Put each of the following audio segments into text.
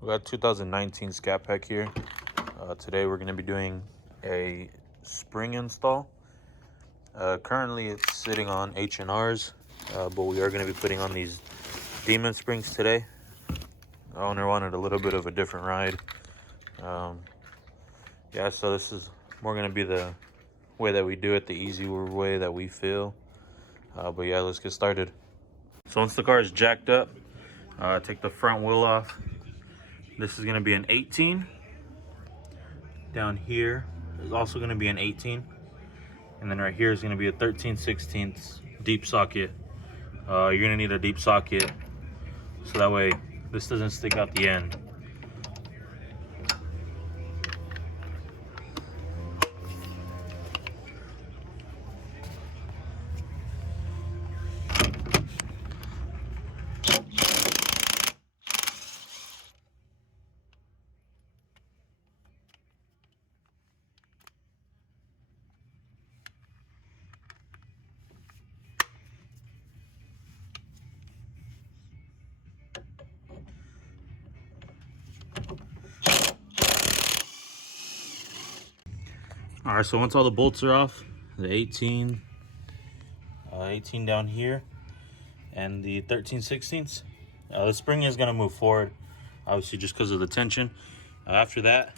We got 2019 ScatPack here. Today we're going to be doing a spring install. Currently it's sitting on H&Rs, but we are going to be putting on these Demon Springs today. The owner wanted a little bit of a different ride. Yeah, so this is more going to be the way that we do it, the easy way that we feel. But yeah, let's get started. So once the car is jacked up, take the front wheel off. This is going to be an 18. Down here is also going to be an 18. And then right here is going to be a 13/16 deep socket. You're going to need a deep socket so that way this doesn't stick out the end. All right, so once all the bolts are off, the 18 down here and the 13/16, the spring is going to move forward, obviously just because of the tension. After that,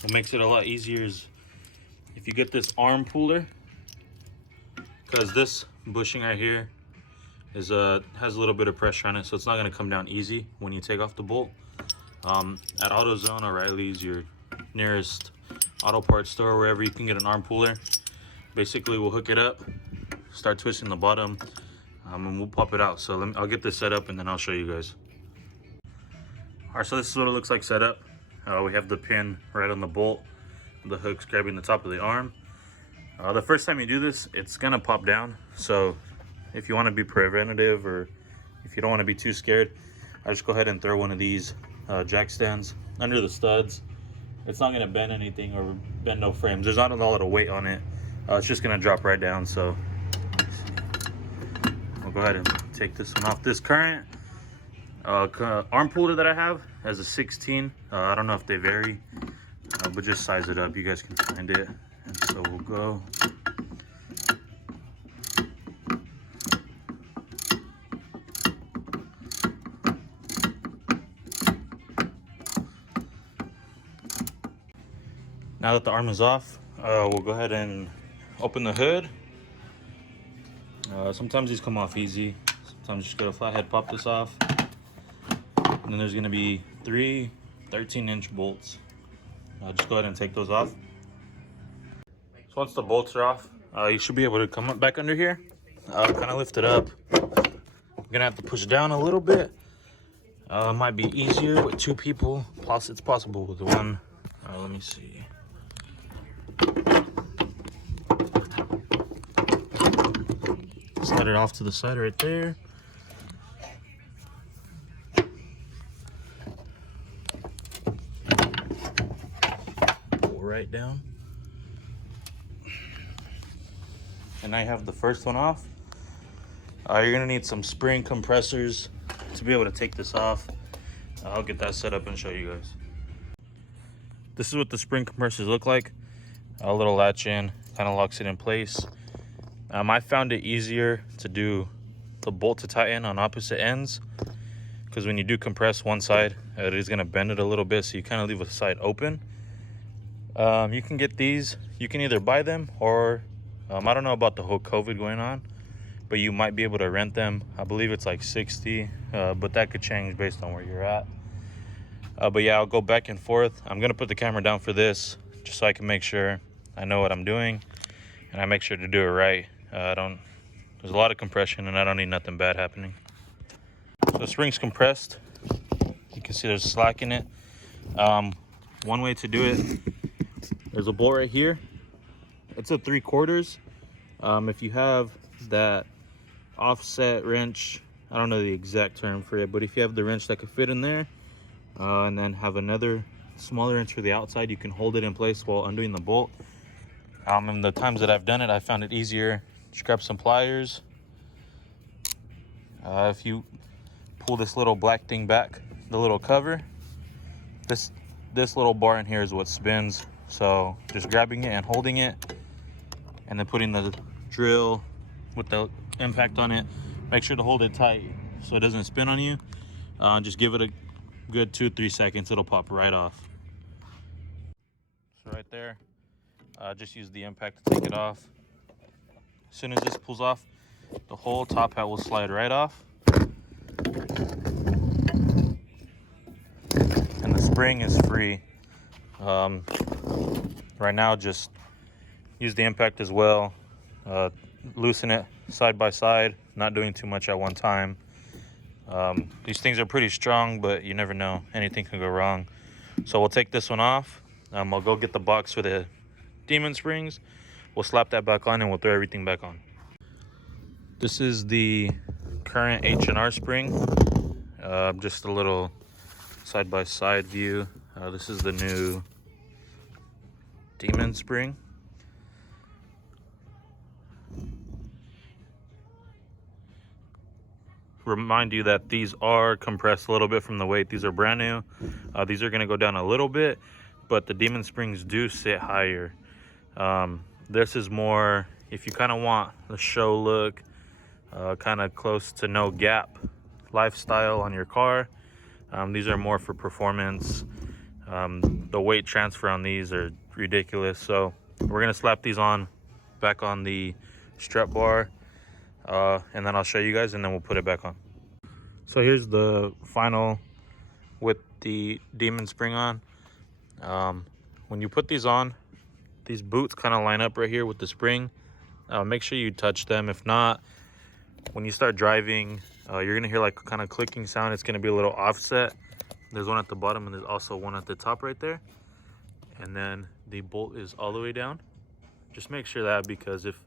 what makes it a lot easier is if you get this arm puller, because this bushing right here is has a little bit of pressure on it, so it's not going to come down easy when you take off the bolt. At AutoZone, O'Reilly's, your nearest auto parts store, wherever you can get an arm puller, basically we'll hook it up, start twisting the bottom, and we'll pop it out. So I'll get this set up and then I'll show you guys. All right, so this is what it looks like set up. We have the pin right on the bolt, the hook's grabbing the top of the arm. The first time you do this, it's gonna pop down, so if you want to be preventative or if you don't want to be too scared, I just go ahead and throw one of these jack stands under the studs. It's not going to bend anything or bend no frames. There's not a lot of weight on it. It's just going to drop right down. So I'll go ahead and take this one off. This current arm puller that I have has a 16. I don't know if they vary, but just size it up. You guys can find it. And so we'll go. Now that the arm is off, we'll go ahead and open the hood. Sometimes these come off easy. Sometimes you just get a flathead, pop this off. And then there's gonna be 3 13-inch bolts. Just go ahead and take those off. So once the bolts are off, you should be able to come up back under here. Kind of lift it up. I'm gonna have to push down a little bit. Might be easier with 2 people. Plus, it's possible with 1. Let me see. Slide it off to the side right there. Pull right down. And I have the first one off. You're gonna need some spring compressors to be able to take this off. I'll get that set up and show you guys. This is what the spring compressors look like. A little latch in, kind of locks it in place. I found it easier to do the bolt to tighten on opposite ends, because when you do compress one side, it is going to bend it a little bit, so you kind of leave a side open. You can get these. You can either buy them or I don't know about the whole COVID going on, but you might be able to rent them. I believe it's like 60, but that could change based on where you're at. But yeah, I'll go back and forth. I'm going to put the camera down for this just so I can make sure I know what I'm doing and I make sure to do it right. There's a lot of compression and I don't need nothing bad happening. So the spring's compressed. You can see there's slack in it. One way to do it, there's a bolt right here. It's a 3/4. If you have that offset wrench, I don't know the exact term for it, but if you have the wrench that could fit in there, and then have another smaller wrench for the outside, you can hold it in place while undoing the bolt. And the times that I've done it, I found it easier. Just grab some pliers. If you pull this little black thing back, the little cover, this little bar in here is what spins. So just grabbing it and holding it, and then putting the drill with the impact on it. Make sure to hold it tight so it doesn't spin on you. Just give it a good 2-3 seconds, it'll pop right off. So right there, just use the impact to take it off. As soon as this pulls off, the whole top hat will slide right off. And the spring is free. Right now, just use the impact as well. Loosen it side by side, not doing too much at one time. These things are pretty strong, but you never know, anything can go wrong. So we'll take this one off. I'll go get the box for the Demon springs. We'll slap that back on and we'll throw everything back on. This is the current H&R spring. Just a little side-by-side view. This is the new Demon spring. Remind you that these are compressed a little bit from the weight. These are brand new. These are going to go down a little bit, but the Demon springs do sit higher. This is more if you kind of want the show look, kind of close to no gap lifestyle on your car. These are more for performance. The weight transfer on these are ridiculous, so we're gonna slap these on back on the strap bar, and then I'll show you guys, and then we'll put it back on. So here's the final with the Demon spring on. When you put these on, these boots kind of line up right here with the spring. Make sure you touch them. If not, when you start driving, you're gonna hear like kind of clicking sound. It's gonna be a little offset. There's one at the bottom and there's also one at the top right there, and then the bolt is all the way down. Just make sure that, because if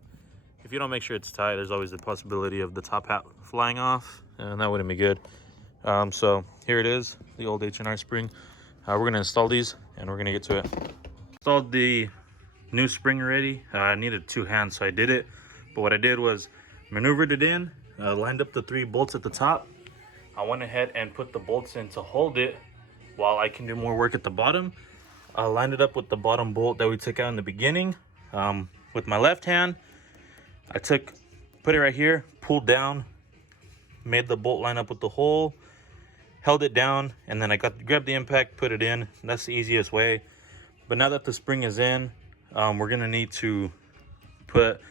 you don't make sure it's tight, there's always the possibility of the top hat flying off, and that wouldn't be good. So here it is, the old H&R spring. We're gonna install these and we're gonna get to it. Installed the new spring already. I needed 2 hands, so I did it. But what I did was maneuvered it in, lined up the 3 bolts at the top. I went ahead and put the bolts in to hold it while I can do more work at the bottom. I lined it up with the bottom bolt that we took out in the beginning. With my left hand, I put it right here, pulled down, made the bolt line up with the hole, held it down, and then I grabbed the impact, put it in. That's the easiest way. But now that the spring is in, we're gonna need to put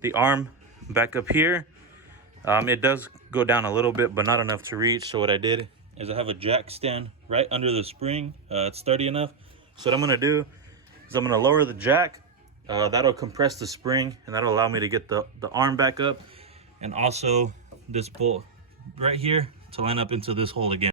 the arm back up here. It does go down a little bit, but not enough to reach. So what I did is I have a jack stand right under the spring. It's sturdy enough. So what I'm gonna do is I'm gonna lower the jack. That'll compress the spring, and that'll allow me to get the arm back up, and also this bolt right here to line up into this hole again.